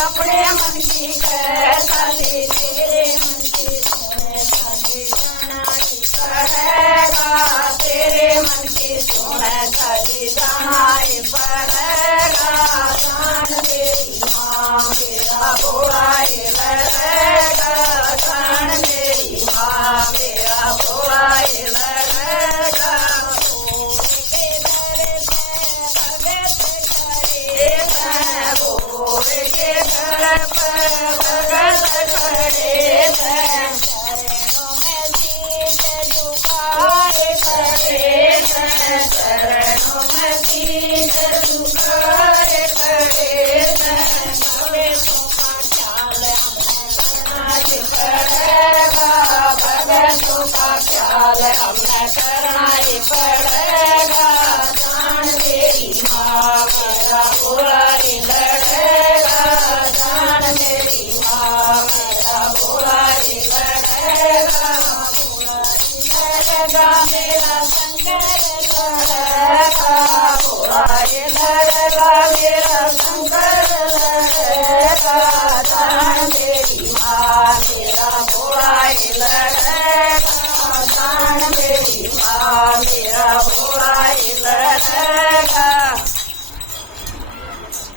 अपने मन की कहताली तेरे मन की पड़ेगा तेरे मन की सुने कली जानाई पड़ेगा जान मेरी माँ मेरा बुआई लड़ेगा जान मेरी माँ मेरा बुआई लड़ेगा के घर पर भगत खड़े शरणों में शीश झुकाए खड़े शरणों में शीश झुकाए खड़े भगतों का ख्याल हमें पड़ेगा भगतों का ख्याल हमें करना ही पड़ेगा जान मेरी माँ मेरा बुराई लड़ेगा जान मेरी माँ मेरा बुराई लड़ेगा मेरा शंकर लड़ेगा बुराई लड़ेगा मेरा शंकर